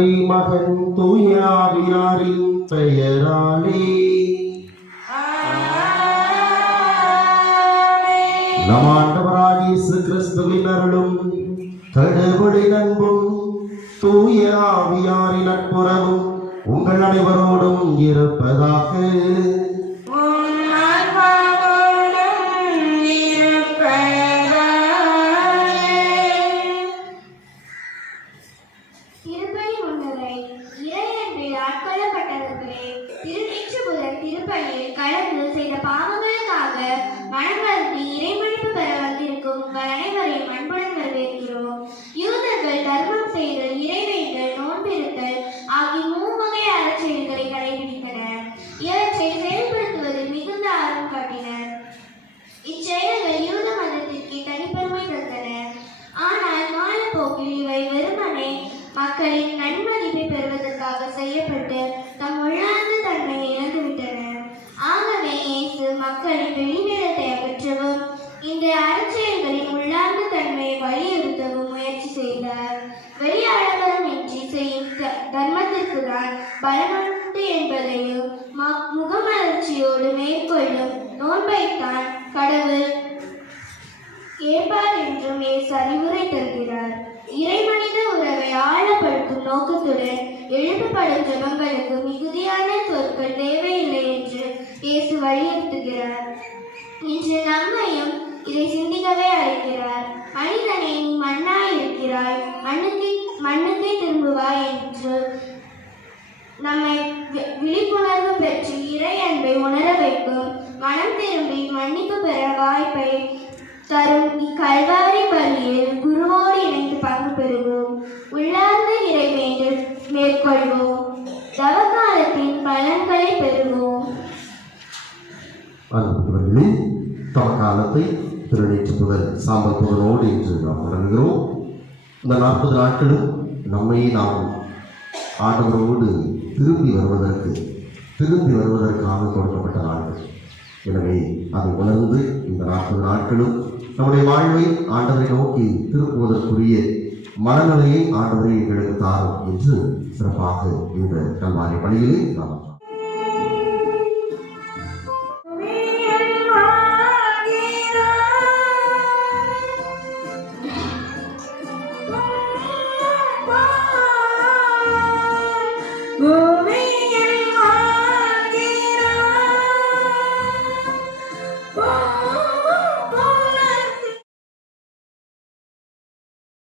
தந்தை மகன் தூயாவியாரின் பெயராலே. நமாண்டவராகிசு கிறிஸ்துவின் அருளும் கடவுளின் அன்பும் தூயாவியாரின் நட்புறவும் உங்கள் அனைவரோடும் இருப்பதாக. வழியில் கலந்து செய்த பாவங்களுக்காக மனம் வருந்தி இறைமன்னிப்பு பெற வந்திருக்கும் உங்கள் அனைவரையும் அன்புடன் வரவேற்கிறோம். யூதர்கள் தர்மம் செய்தல் இறைவேண்டல் நோன்பிருத்தல் ஆகிய மூவகை அறச்செயல்களை கடைபிடித்தனர். இவற்றை செயல்படுத்துவதில் மிகுந்த ஆர்வம் காட்டினர். இச்செயல்கள் யூத மதத்திற்கு தனிப்பெருமை தந்தன. ஆனால் காலப்போக்கில் இவை வெறுமனே மக்களின் நன்மதிப்பை பெறுவதற்காக செய்யப்பட்டு தம் உள்ள இயேசு வெளிநிலத்தை அகற்றவும் இந்த அறச்செயல்களின் உள்ளார்ந்த தன்மையை வலியுறுத்தவும் முயற்சி செய்தார். வெளி வெளியாடம்பரமின்றி செய்யும் த- தர்மத்திற்கு தான் பலனுண்டு என்பதையும் முகமலர்ச்சியோடு மேற்கொள்ளும் நோன்பைத்தான் கடவுள் ஏற்பார் என்றும் இயேசு அறிவுரை தருகிறார். இறைமனித உறவை ஆழப்படுத்தும் நோக்கத்துடன் எழுப்பப்படும் ஜபங்களுக்கு மிகுதியான சொற்கள் தேவையில்லை என்று இயேசு வலியுறுத்துகிறார் இன்று நம்மையும் இதை சிந்திக்கவே அழைக்கிறார். மனிதனே நீ மண்ணாயிருக்கிறாய் மண்ணுக்கு மண்ணுக்கே திரும்புவாய் என்று நம்மை வி- விழிப்புணர்வு பெற்று இறை அன்பை உணர வைக்கும். மனம் திரும்பி மன்னிப்பு பெற வாய்ப்பை தரும் இக்கல்வாரி பள்ளியில் குருவோடு இணைந்து பங்கு பெறுவோம். உள்ளார்ந்த இறை மேற்கொள்வோம். அன்புள்ளவர்களே தவக்காலத்தை திருநீற்று முதல் சாம்பல் பொருளோடு இன்று நாம் தொடங்குகிறோம் இந்த நாற்பது நாட்களும் நம்மை நாம் ஆண்டவரோடு திரும்பி வருவதற்கு திரும்பி வருவதற்காக கொடுக்கப்பட்ட நாட்கள். எனவே அதை உணர்ந்து இந்த நாற்பது நாட்களும் நம்முடைய வாழ்வை ஆண்டவரை நோக்கி திருப்புவதற்குரிய மனநிலையை ஆண்டவரை எங்களுக்கு தாரும் என்று சிறப்பாக இந்த கல்வாரி பணியிலே நாம் Bye.